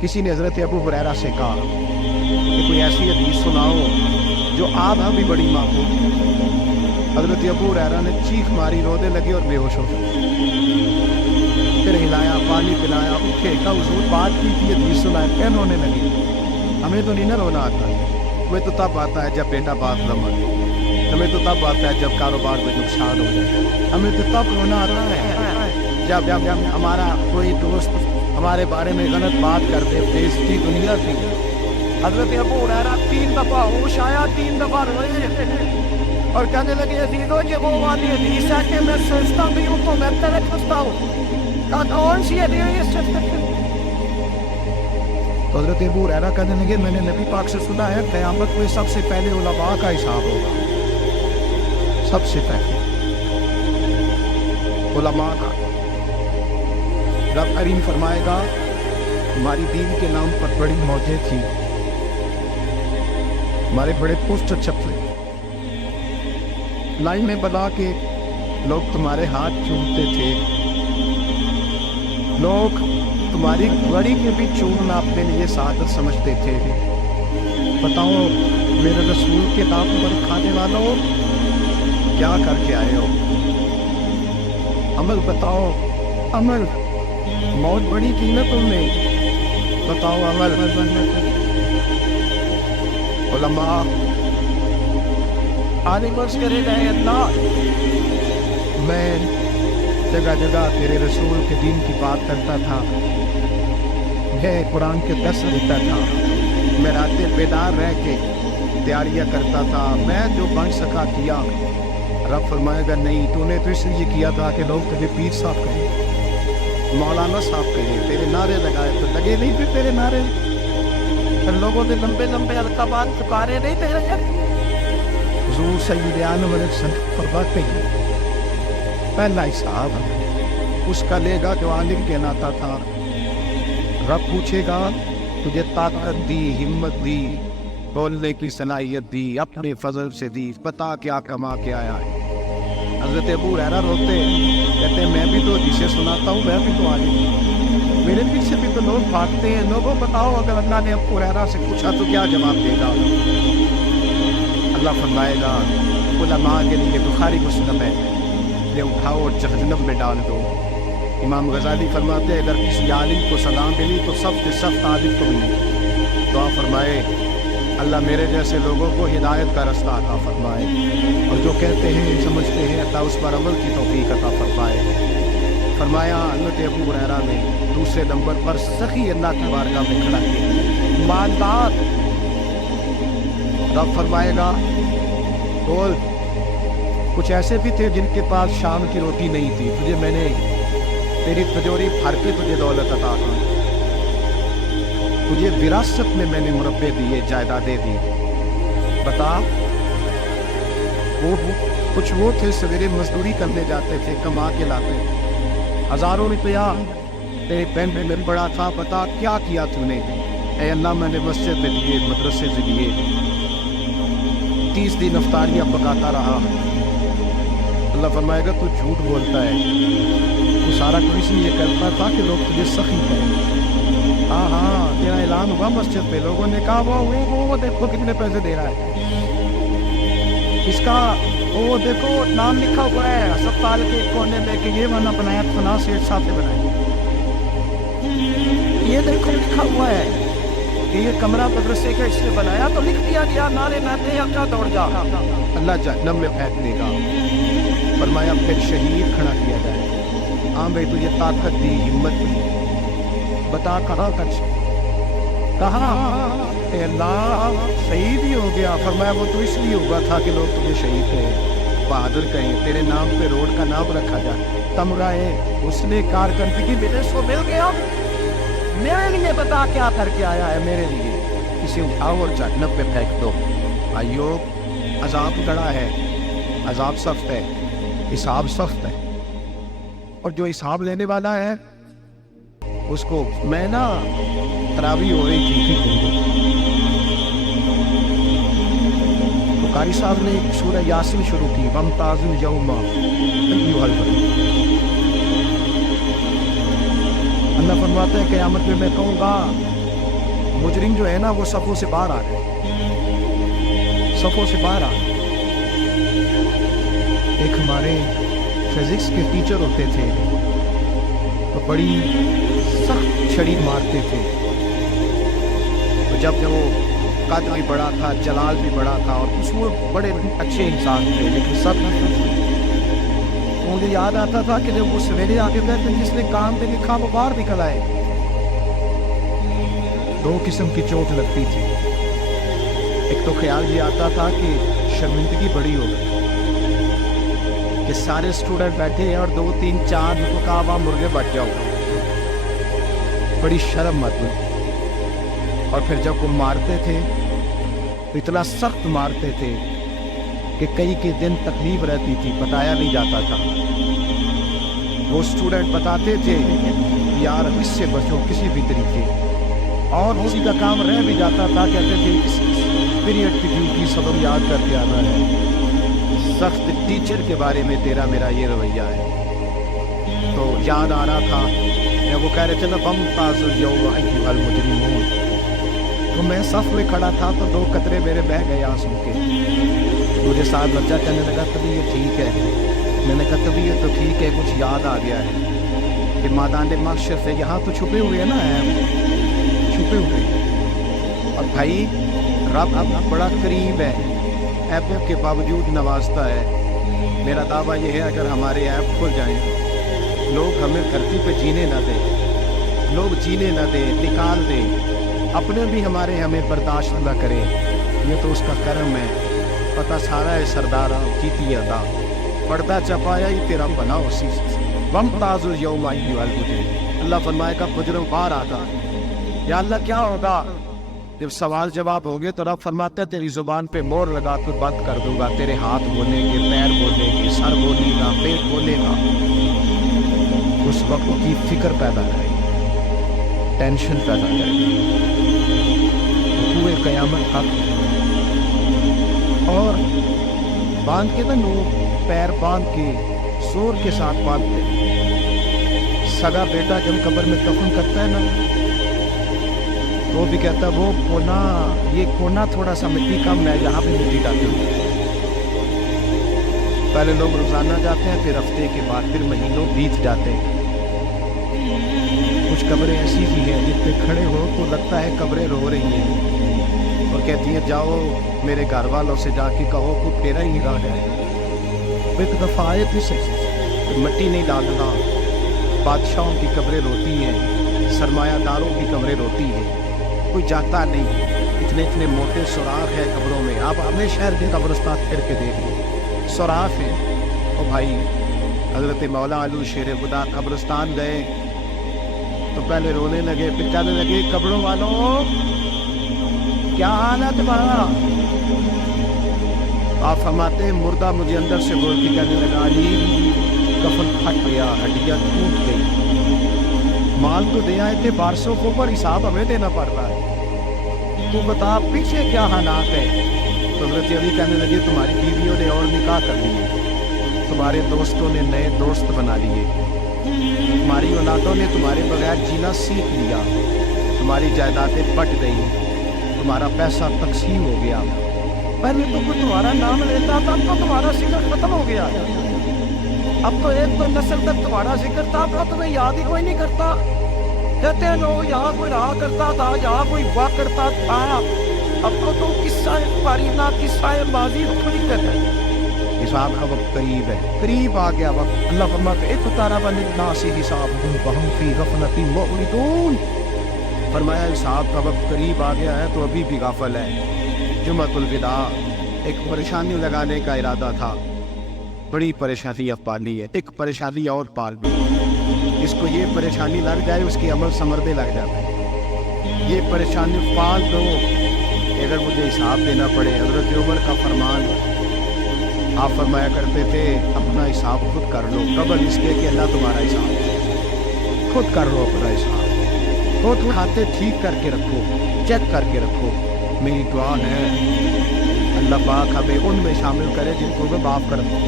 किसी ने हजरत अबू हुरैरा से कहा कि कोई ऐसी हदीस सुनाओ जो आप भी बड़ी माकूल। हजरत अबू हुरैरा ने चीख मारी, रोने लगे और बेहोश हो गए। फिर हिलाया, पानी पिलाया, उठे, का हुजूर बात की थी, हदीस सुनाए, फिर रोने लगे। हमें तो नहीं ना रोना आता, हमें तो तब आता है जब बेटा बात न माने, हमें तो तब आता है जब कारोबार में नुकसान हो जाए, हमें तो तब रोना आता है जब हमारा कोई दोस्त हमारे बारे में गलत बात कर दे, बेइज्जती दुनिया की। हजरत अबू हुरैरा 3 दफा होश आया, 3 दफा रोए और कहने लगे अजीजों ये वो वाली हदीस है कि मैं सोचता भी हूँ तो मैं तेरे फंसता हूँ। कौन सी हदीस? तो हजरत अबू हुरैरा कहने लगे मैंने नबी पाक से सुना है क़यामत में सबसे पहले उलमा का हिसाब होगा, सबसे पहले उलमा का। रब करीम फरमाएगा हमारी दीन के नाम पर बड़ी मौजें थी, हमारे बड़े पुष्ट छपे लाइन में बना के लोग तुम्हारे हाथ चूमते थे, लोग तुम्हारी घड़ी के भी चूमना अपने लिए सादत समझते थे। बताओ मेरे रसूल के नाम पर खाने वालों क्या करके आए हो? अमल बताओ, अमल। मौत बड़ी की ना तुमने, बताओ अमल। उलमा आने बस करे गए अल्लाह, मैं जगह जगह तेरे रसूल के दीन की बात करता था, मैं कुरान के दर्स देता था, मैं रातें बेदार रह के तैयारियां करता था, मैं जो बन सका किया। रब फरमाएगा नहीं, तूने तो इसलिए किया था कि लोग तुझे पीर साहब कहें, मौलाना साहब कहें, तेरे नारे लगाए तो लगे नहीं थे तेरे नारे, फिर लोगों ने लंबे लंबे अलकाबात पुकारे नहीं तेरे। हुजूर सय्यद आलम फरमाते हैं पहला हिसाब उसका लेगा जो आलिम कहलाता था। रब पूछेगा तुझे ताकत दी, हिम्मत दी, बोलने की सलाहियत दी, अपने फजल से दी, बता क्या कमा के आया है। हजरत अबू हुरैरा रोते कहते मैं भी तो जिसे सुनाता हूँ, मैं भी तो आलिम, मेरे पीछे भी तो लोग भागते हैं। लोगों बताओ अगर अल्लाह ने अबू हुरैरा से पूछा तो क्या जवाब देगा? अल्लाह फरमाएगा उलमा के लिए बुखारी मुस्लिम है, ले उठाओ और जहन्नम में डाल दो। इमाम गजाली फरमाते हैं अगर किसी आलिम को सलाम मिली तो सबसे सख्त आलिम को मिली। दुआ फरमाए अल्लाह मेरे जैसे लोगों को हिदायत का रास्ता अता फरमाए, और जो कहते हैं समझते हैं अल्लाह उस पर अमल की तौफीक अता फरमाए। फरमाया हज़रत अबू हुरैरा ने दूसरे नंबर पर सखी अल्लाह की बारगाह में खड़ा किया, मानदार। रब फरमाएगा बोल, कुछ ऐसे भी थे जिनके पास शाम की रोटी नहीं थी, तुझे मैंने तेरी तिजोरी भर के तुझे दौलत अता की, तुझे विरासत में मैंने मुरब्बे दिए, जायदादें दी। बता वो कुछ वो थे सवेरे मजदूरी करने जाते थे, कमा के लाते, हजारों रुपया तेरे बैंक में पड़ा था, बता क्या किया तूने? ऐ अल्लाह मैंने मस्जिद में दिए, मदरसे से दिए, 30 दिन अफ्तारियाँ पकाता रहा। अल्लाह फरमाएगा तू झूठ बोलता है, तू सारा कुछ इसलिए करता था कि लोग तुझे सखी कहें। हाँ हाँ तेरा ऐलान हुआ मस्जिद पे, लोगों ने कहा वो देखो कितने पैसे दे रहा है, इसका वो देखो नाम लिखा हुआ है अस्पताल के कोने में कि ये मैंने बनाया, फना सेठ साहब ने बनाया, ये देखो लिखा हुआ है कि ये कमरा मदरसे का इसने बनाया, तो लिख दिया गया, नारे नाते या क्या दौड़ जा, अल्लाह जहन्नम में फेंक देगा। फरमाया फिर शहीद खड़ा किया जाए। हाँ भाई तुझे ताकत दी, हिम्मत दी, बता कहाँ कर कहाँ? अल्लाह शहीद ही हो गया। फरमाया वो तो इसलिए हुआ था कि लोग तुझे शहीद कहें, बहादुर कहें, तेरे नाम पे रोड का नाम रखा जाए, तमगाए उसने कारकर्दगी मेरे को मिल गया, मेरे लिए बता क्या करके आया है मेरे लिए, इसे उठाओ और जहन्नम पे फेंक दो। आइयो अजाब गड़ा है, अजाब सख्त है, हिसाब सख्त है, और जो हिसाब लेने वाला है उसको मैं ना तरावी हो रही थी तो कारी साहब ने एक सूरह यासीन शुरू की, वमताज़ुल यौमा अय्युहल बरीद। अल्लाह फरमाते हैं क़यामत में मैं कहूँगा मुजरिम जो है ना वो सफ़ों से बाहर आ गए, सफ़ों से बाहर आ गए। एक हमारे फिजिक्स के टीचर होते थे तो बड़ी सख्त छड़ी मारते थे। तो जब वो कद भी बड़ा था, जलाल भी बड़ा था और उसमें बड़े अच्छे इंसान थे, लेकिन सब तो मुझे याद आता था कि जब वो सवेरे आके कहते जिसने काम पे लिखा वो बाहर निकल आए। दो किस्म की चोट लगती थी। एक तो ख्याल ये आता था कि शर्मिंदगी बड़ी हो गई कि सारे स्टूडेंट बैठे हैं और 2 3 4 उनको कहा वहाँ मुर्गे बच जाओ, बड़ी शर्म मत हुई। और फिर जब वो मारते थे तो इतना सख्त मारते थे कि कई के दिन तकलीफ रहती थी, बताया नहीं जाता था। वो स्टूडेंट बताते थे यार इससे बचो किसी भी तरीके, और उसी का काम रह भी जाता था, कहते थे इस पीरियड की ड्यूटी सबक याद करके आना है। सख्त टीचर के बारे में तेरा मेरा ये रवैया है। तो याद आ रहा था जब वो कह रहे थे ना बम ताजुल यौम अय्युहल मुजरिमून, तो मैं सफ में खड़ा था तो 2 कतरे मेरे बह गए आंसू के। मुझे साथ बच्चा कहने लगा तबीयत ठीक है। मैंने कहा तबीयत तो ठीक है, कुछ याद आ गया है कि मैदान महशर से यहाँ तो छुपे हुए हैं ना, छुपे हुए। और भाई रब बड़ा करीब है, ऐपों के बावजूद नवाजता है। मेरा दावा यह है अगर हमारे ऐप खुल जाएं, लोग हमें धरती पे जीने ना दें, लोग जीने ना दें, निकाल दें, अपने भी हमें बर्दाश्त ना करें, ये तो उसका करम है। पता सारा है सरदारा कीती अदा, पर्दा चपाया ही तेरा बना उसी वम ताजुल यौम अय्युहल मुजरिम। अल्लाह फरमाएगा मुजरिम बाहर आता, या अल्लाह क्या होगा जब सवाल जवाब हो गए? तो रब फरमाता है तेरी जुबान पे मोहर लगा कर बंद कर दूंगा, तेरे हाथ बोलेंगे, पैर बोलेंगे, सर बोलेगा, पेट बोलेगा। उस वक्त की फिक्र पैदा करेगी, टेंशन पैदा करेगी, पूरे कयामत हक और बांध के ना लोग पैर बांध के जोर के साथ बांधते। सगा बेटा जब कब्र में कफन करता है ना वो भी कहता वो कोना, ये कोना थोड़ा सा मिट्टी कम है, यहाँ भी मिट्टी डालते हुए। पहले लोग रोजाना जाते हैं, फिर हफ्ते के बाद, फिर महीनों बीत जाते हैं। कुछ कब्रें ऐसी भी हैं जिस पे खड़े हो तो लगता है कब्रें रो रही हैं और कहती हैं जाओ मेरे घर वालों से जाके कहो को फेरा ही लगा जाए। एक दफ़ा आए थे मिट्टी नहीं डालना। बादशाहों की कब्रें रोती हैं, सरमायादारों की कब्रें रोती हैं, कोई जाता नहीं। इतने इतने मोटे सुराख है कब्रों में। आप अपने शहर के कब्रिस्तान फिर के देखिए, सुराख है। और भाई हजरत मौला अली शेर खुदा कब्रिस्तान गए तो पहले रोने लगे, फिर कहने लगे कब्रों वालों क्या हाल है तुम्हारा? आप फरमाते हैं मुर्दा मुझे अंदर से बोल के कहने लगा अली कफन फट गया, हड्डियाँ टूट गई, माल तो दे आए थे 1200 को, पर हिसाब हमें देना पड़ रहा है, तू बता पीछे क्या हालात है? तो हज़रत अली कहने लगे तुम्हारी बीवियों ने और निकाह कर लिए, तुम्हारे दोस्तों ने नए दोस्त बना लिए, तुम्हारी औलादों ने तुम्हारे बगैर जीना सीख लिया, तुम्हारी जायदादें बट गई, तुम्हारा पैसा तकसीम हो गया। पहले तो कोई तुम्हारा नाम लेता था, अब तो तुम्हारा जिक्र खत्म हो गया। अब तो एक तो नस्ल तक तुम्हारा जिक्र था, अब तो तुम्हें याद ही कोई नहीं करता। कहते हैं लोग यहाँ कोई रहा करता था, यहाँ कोई हुआ करता था, अब तो तुम किस्सा पारीना किस्सा माजी थोड़ी कहते हैं। हिसाब का वक्त करीब है, करीब आ गया वक्त। अल्लाह फरमाता है इक़्तरब लिन्नास हिसाबुहुम वहुम फी गफ़लतिन मुअरिदून। फरमाया हिसाब का वक्त करीब आ गया है तो अभी भी गाफिल है। जुमअतुल विदा एक परेशानी लगाने का इरादा था, बड़ी परेशानी अब पाली है, एक परेशानी और पाल दी। इसको ये परेशानी लग जाए उसकी अमल समरने लग जाता है। ये परेशानी पाल दो अगर मुझे हिसाब देना पड़े। हज़रत उमर का फरमान, आप फरमाया करते थे अपना हिसाब खुद कर लो, कबल इसके कि अल्लाह तुम्हारा हिसाब खुद कर लो। अपना हिसाब खुद खाते ठीक करके रखो, चेक करके रखो। मेरी दुआ है अल्लाह पाक हमें उनमें शामिल करे जिनको मैं माफ़ कर दूँ।